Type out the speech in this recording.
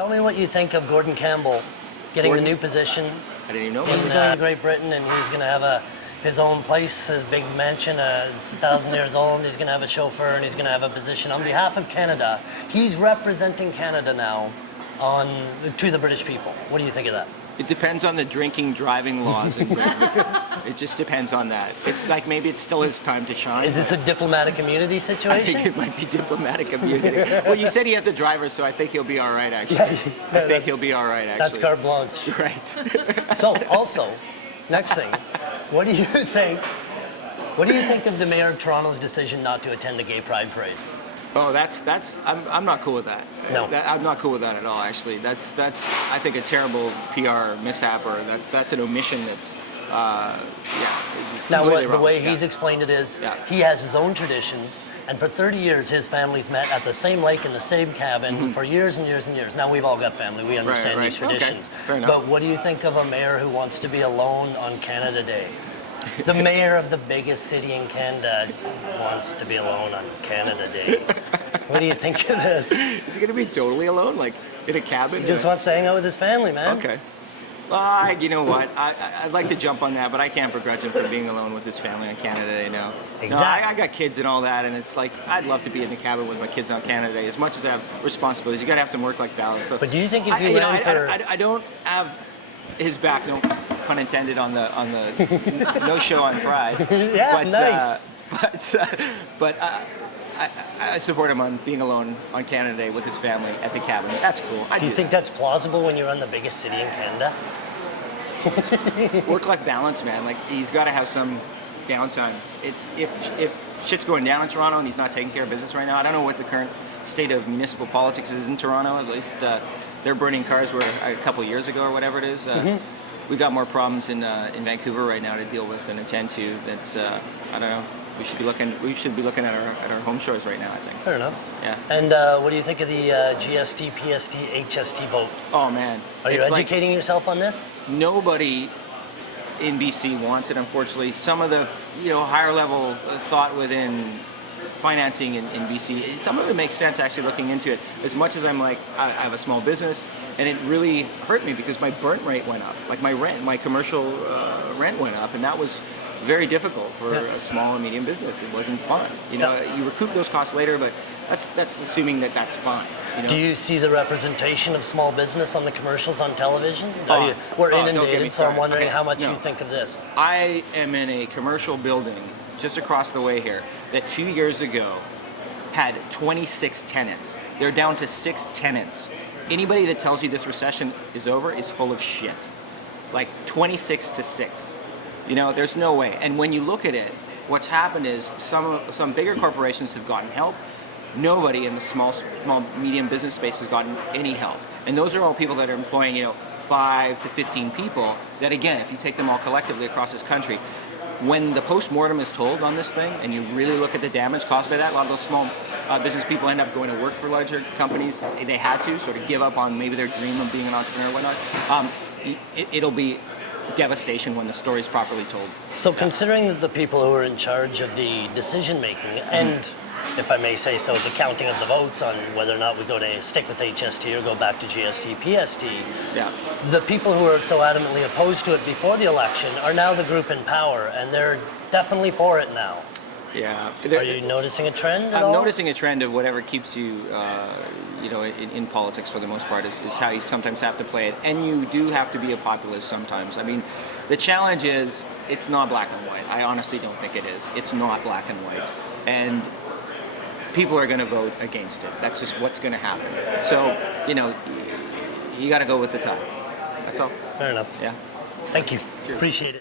Tell me what you think of Gordon Campbell getting the new position. I didn't even know He's about going to Great Britain, and he's going to have his own place, his big mansion. It's 1,000 years old, and he's going to have a chauffeur, and he's going to have a position on behalf of Canada. He's representing Canada now to the British people. What do you think of that? It depends on the drinking, driving laws in Great Britain. It just depends on that. It's like maybe it's still his time to shine. Is this a diplomatic immunity I situation? think it might be diplomatic immunity. Well, you said he has a driver, so I think he'll be all right, actually. I think he'll be all right, That's actually. carte blanche. Right. So, also, next thing, what do you think? What do you think of the mayor of Toronto's decision not to attend the Gay Pride Parade? Oh, I'm not cool with that. No. I'm not cool with that at all, actually. That's I think a terrible PR mishap, or that's an omission that's Now, completely the wrong. way he's explained it is, he has his own traditions, and for 30 years his family's met at the same lake in the same cabin for years and years and years. Now we've all got family, we understand right. these traditions. Okay. Fair enough. But what do you think of a mayor who wants to be alone on Canada Day? The mayor of the biggest city in Canada wants to be alone on Canada Day. What do you think of this? Is he going to be totally alone, like in a cabin? He just wants to hang out with his family, man. Okay. Well, you know what? I'd like to jump on that, but I can't begrudge him for being alone with his family on Canada Day now. Exactly. No, I got kids and all that, and it's like, I'd love to be in the cabin with my kids on Canada Day. As much as I have responsibilities, you got to have some work-life balance. So, But do you think if you ran for... I don't have his back, no pun intended, on the no show on Pride. Yeah, nice. But I support him on being alone on Canada Day with his family at the cabin. That's cool. Do you think that's plausible when you run the biggest city in Canada? Work-life balance, man. Like, he's got to have some downtime. It's if shit's going down in Toronto and he's not taking care of business right now. I don't know what the current state of municipal politics is in Toronto. At least they're burning cars where a couple years ago or whatever it is. We got more problems in Vancouver right now to deal with and attend to. That's I don't know. We should be looking at our home shores right now, I think. Fair enough. Yeah. And what do you think of the GST, PST, HST vote? Oh man. Are you It's like educating yourself on this? nobody in BC wants it, unfortunately. Some of the higher level thought within financing in BC, some of it makes sense actually looking into it. As much as I'm like, I have a small business, and it really hurt me because my burnt rate went up. Like my commercial rent went up, and that was very difficult for a small and medium business. It wasn't fun. You recoup those costs later, but that's assuming that that's fine. Do you see the representation of small business on the commercials on television? We're don't get me inundated, so I'm started. wondering Okay, how much no. you think of this. I am in a commercial building just across the way here that 2 years ago had 26 tenants. They're down to 6 tenants. Anybody that tells you this recession is over is full of shit. Like 26 to 6. There's no way. And when you look at it, what's happened is some bigger corporations have gotten help. Nobody in the small medium business space has gotten any help. And those are all people that are employing 5 to 15 people that, again, if you take them all collectively across this country, when the post-mortem is told on this thing and you really look at the damage caused by that, a lot of those small business people end up going to work for larger companies. They had to sort of give up on maybe their dream of being an entrepreneur or whatnot. It'll be devastation when the story is properly told. So considering the people who are in charge of the decision making and, if I may say so, the counting of the votes on whether or not we stick with HST or go back to GST, PST, the people who are so adamantly opposed to it before the election are now the group in power, and they're definitely for it now. Yeah. Are you noticing a trend at I'm all? noticing a trend of whatever keeps you, in politics for the most part is how you sometimes have to play it. And you do have to be a populist sometimes. I mean, the challenge is it's not black and white. I honestly don't think it is. It's not black and white. And people are going to vote against it. That's just what's going to happen. So, you got to go with the tide. That's all. Fair enough. Yeah. Thank you. Cheers. Appreciate it.